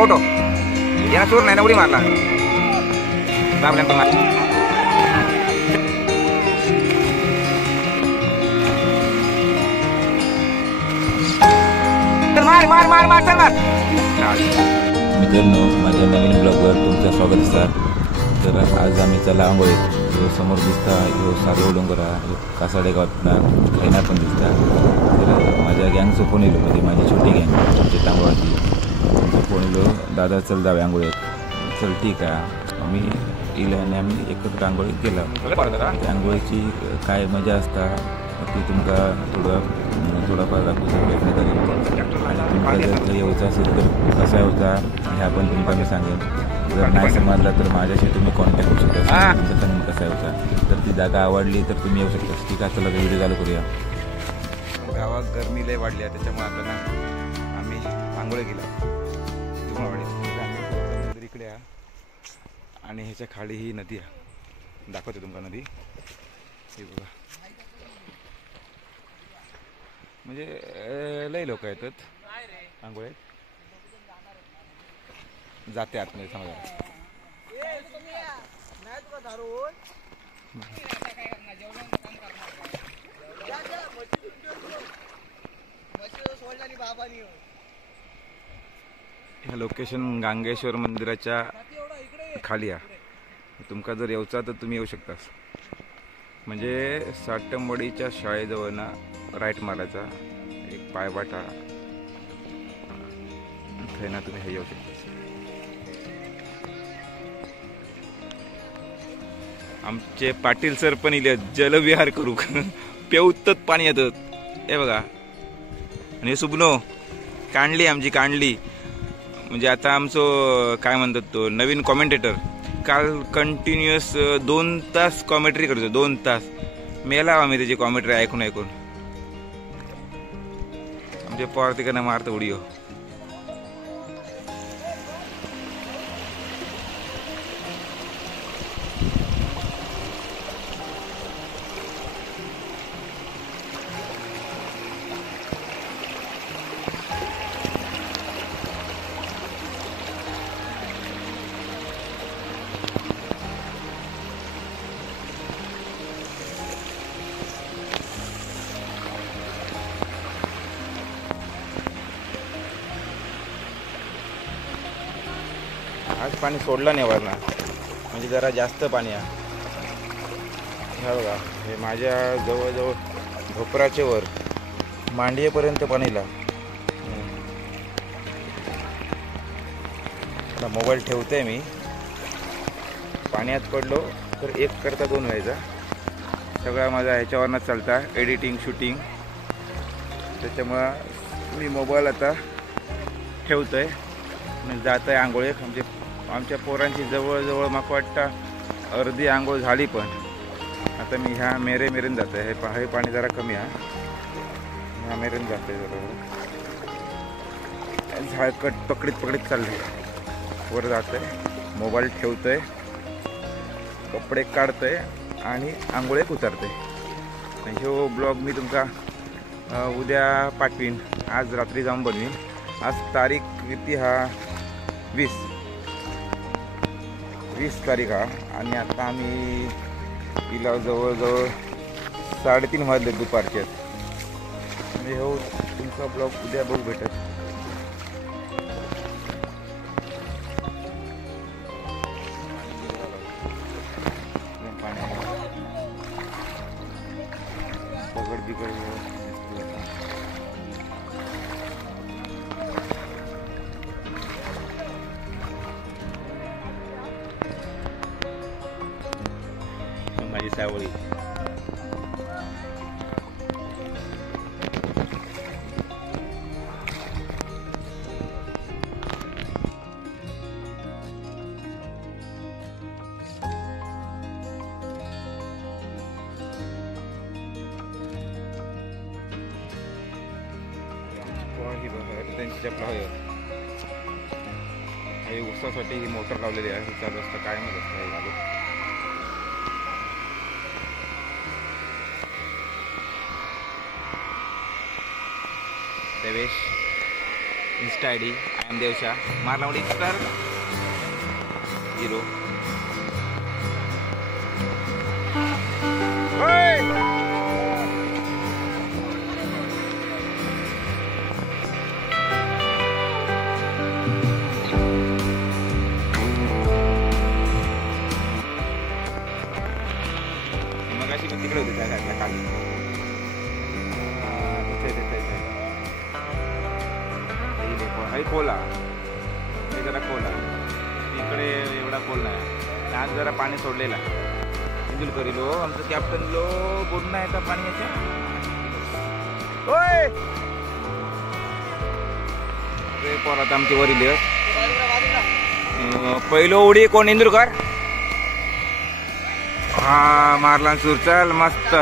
Photo या चोर नाही ना उडी मारला दाबल्यानंतर मार मार मार मार चल मार. मित्रांनो, माझ्या नवीन ब्लॉगवर तुमचं स्वागत असतं. तर आज आम्ही चला आंघोळीत. समोर दिसता ह्यो सारवळ डोंगर हा कासाडे गावातला खैना पण दिसता. तर माझ्या गँगचं फोन येलो, म्हणजे माझी छोटी गँग आमच्या तांबवाची फोन येलो, दादा चल जावे आंघोळीत. चल ठीक आहे. आम्ही इला आणि आम्ही एकत्र आंघोळी केलं. आंघोळीची काय मजा असता ती तुमका थोडाफार दाखवूचा प्रयत्न करेन. आणि तुमका जर काही यायचं असेल तर कसा यायचा हे आपण तुमका मी सांगेन. जर नाही समजला तर माझ्याशी तुम्ही कॉन्टॅक्ट करू शकता. तुमचं सांगून कसा यायचा. तर ती जागा आवडली तर तुम्ही येऊ शकता. ठीक आहे, चला व्हिडिओ चालू करूया. गावात गरमी लय वाढली आहे, त्याच्यामुळे आता ना आम्ही आंघोळ केला मंदिर इकडे आहे आणि ह्याच्या खाली ही नदी आहे. दाखवते तुमका नदी. हे बघा, म्हणजे लय लोक येतात आंघोळीत. जाते आतमध्ये समजा. ह्या लोकेशन गांगेश्वर मंदिराच्या खाली आहे. तुमका जर येऊचा तर तुम्ही येऊ शकता. म्हणजे साटंबडीच्या शाळेजवळ ना राईट मारायचा एक पायवाटा ना, तुम्ही हे येऊ शकता. आमचे पाटील सर पण इले जलविहार करू पेवतत पाणी येतात. हे बघा, आणि सुबनो कांडली आमची कांडली. म्हणजे आता आमचं काय म्हणतात तो नवीन कॉमेंटेटर. काल कंटिन्युअस 2 तास कॉमेंट्री करतो. 2 तास मेला आम्ही त्याची कॉमेंट्री ऐकून ऐकून. आमच्या पोर तिकडनं मारतो उडी. आज पाणी सोडलं नाही वरना, म्हणजे जरा जास्त पाणी आहे. हे बघा, हे माझ्या जवळजवळ भोपराचे वर मांडीपर्यंत पाणीला. आता मोबाईल ठेवतोय मी. पाण्यात पडलो तर 1 करता 2 व्हायचा. सगळा माझा ह्याच्यावरनंच चालता, एडिटिंग शूटिंग. त्याच्यामुळं मी मोबाईल आता ठेवतोय आणि जात आहे आंघोळी. म्हणजे आमच्या पोरांची जवळजवळ मला वाटतं अर्धी आंघोळ झाली. पण आता मी ह्या मेरेन जात आहे. हे पाणी जरा कमी आहे. ह्या मेरेन जात आहे. झाडकट पकडीत चालले. वर जात आहे, मोबाईल ठेवतोय, कपडे काढतोय आणि आंघोळीत उतरतोय. ह्यो ब्लॉग मी तुमका उद्या पाठवीन. आज रात्री जाऊन बनवीन. आज तारीख किती हा 20 तारीख हा. आणि आता आम्ही तिला जवळजवळ 3:30 वाजले दुपारचे. म्हणजे हो तुमचा ब्लॉग उद्या बघू भेटत. दगड बिगड माझी सावळी. त्यांची चपला हवी. हे उसासाठी ही मोटर लावलेली आहे. हे चालू असतं, कायमच असतं हे चालू. Devesh insta I D I am देवशा मारला म्हणजे इंस्टा 0 मगाशी मी तिकडे होते त्या साईडला खाली कोला हे जरा कोला इकडे एवढा कोल नाही आज जरा पाणी सोडलेला इंजुल करीलो आमचं कॅप्टन लो बोलणं आहे का पाणी याच्या होय पोरात आमची वरील पहिलो उडी कोण इंदुरकर हा मारला सूर चल मस्त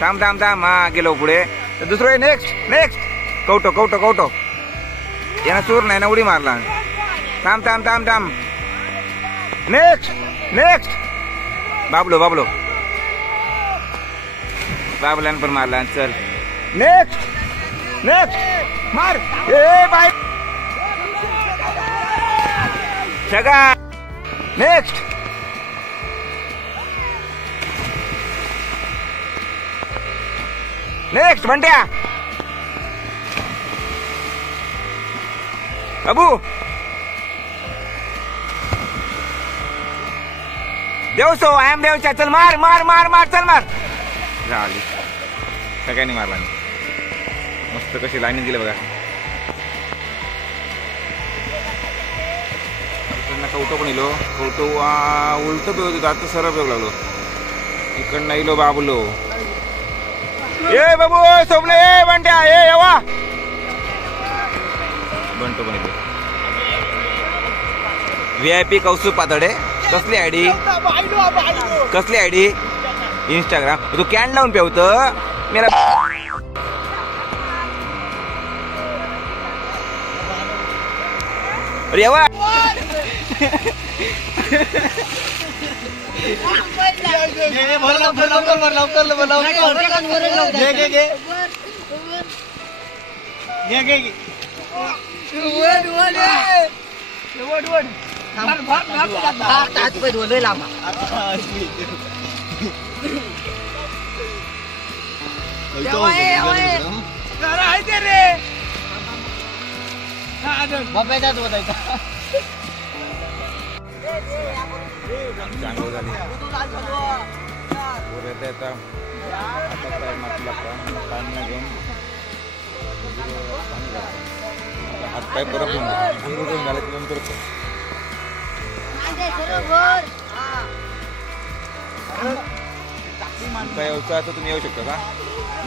थांब थांब थांब हा गेलो पुढे दुसरं नेक्स्ट कौटो यानं सूर नाही ना उडी मारला थांब थांब थांब थांब नेक्स्ट बाबल्यान पण मारला चल नेक्स्ट मार ए बाय सगा नेक्स्ट बंट्या अबू देवसो आय एम देवच्या चल मार चल मार झाली सगळ्यांनी मारला मस्त कशी लाईनीत गेले बघा कौटो पण इलो कौटो उलट पेवत होतो आता सरळ पेव लागलो इकडनं इलो बाबलो ए बाबू सोबले ए बंट्या ए येवा बंटो पण इलो VIP कौसू पातळे कसली आयडी इंस्टाग्राम तू कॅन लावून पेवत मेरा अरे येवा चांगलं झाली हातपाय परत घेऊन झाल्यानंतर काय व्यवसाय तर तुम्ही येऊ शकता का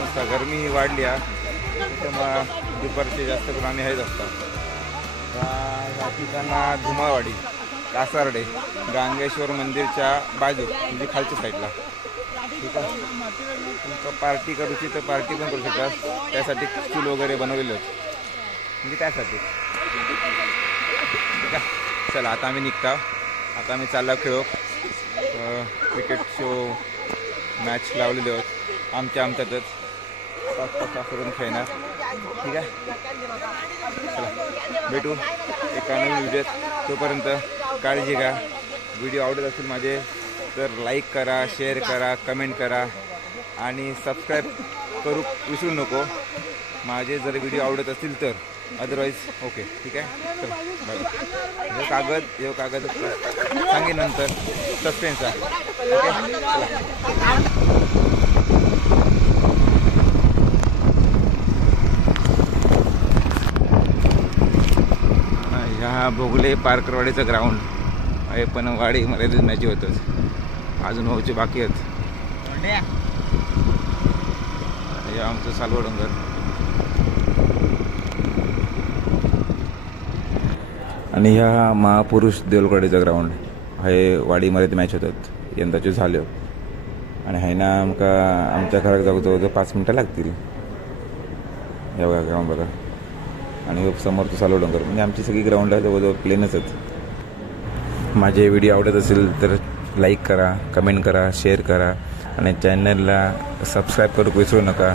मस्त गरमी वाढली त्यामुळं दुपारचे जास्त करून आम्ही हेच असतात ह्या ठिकाणा धुमाळवाडी कासारडे गांगेश्वर मंदिरच्या बाजू म्हणजे खालच्या साईडला ठीक आहे तुमचं पार्टी करूची तर पार्टी पण करू शकता त्यासाठी स्टूल वगैरे बनवलेले होते म्हणजे त्यासाठी ठीक आहे चला आता आम्ही निघतो आता आम्ही चाललो खेळू क्रिकेट शो मॅच लावलेले आहोत आमच्यातच 5-5 तास करून खेळणार ठीक आहे चला भेटू एका नवीन व्हिडिओत तोपर्यंत काळजी घ्या व्हिडिओ आवडत असतील माझे तर लाईक करा शेअर करा कमेंट करा आणि सबस्क्राईब करू विसरू नको माझे जर व्हिडिओ आवडत असतील तर अदरवाईज ओके ठीक आहे चला बाय हे कागद सांगेन नंतर सस्पेन्स आहे ओके चला ह्या भोगले पार्करवाडीचं ग्राउंड आहे पण वाडी मर्यादित मॅच होतच अजून व्हायचे बाकी आहेत हे आमचं सालवा डोंगर आणि ह्या महापुरुष देवलवाडीचा ग्राउंड हे वाडी मर्यादित मॅच होतात यंदाचे झाले आणि हाय ना आमच्या घरात जाऊ जवळजवळ 5 मिनटं लागतील या बघा ग्राउंड बघा आणि समोर तो सालवा डोंगर म्हणजे आमची सगळी ग्राउंडला जवळजवळ प्लेनच आहेत माझे व्हिडिओ आवडत असेल तर लाईक करा कमेंट करा शेअर करा आणि चॅनलला सबस्क्राईब करू विसरू नका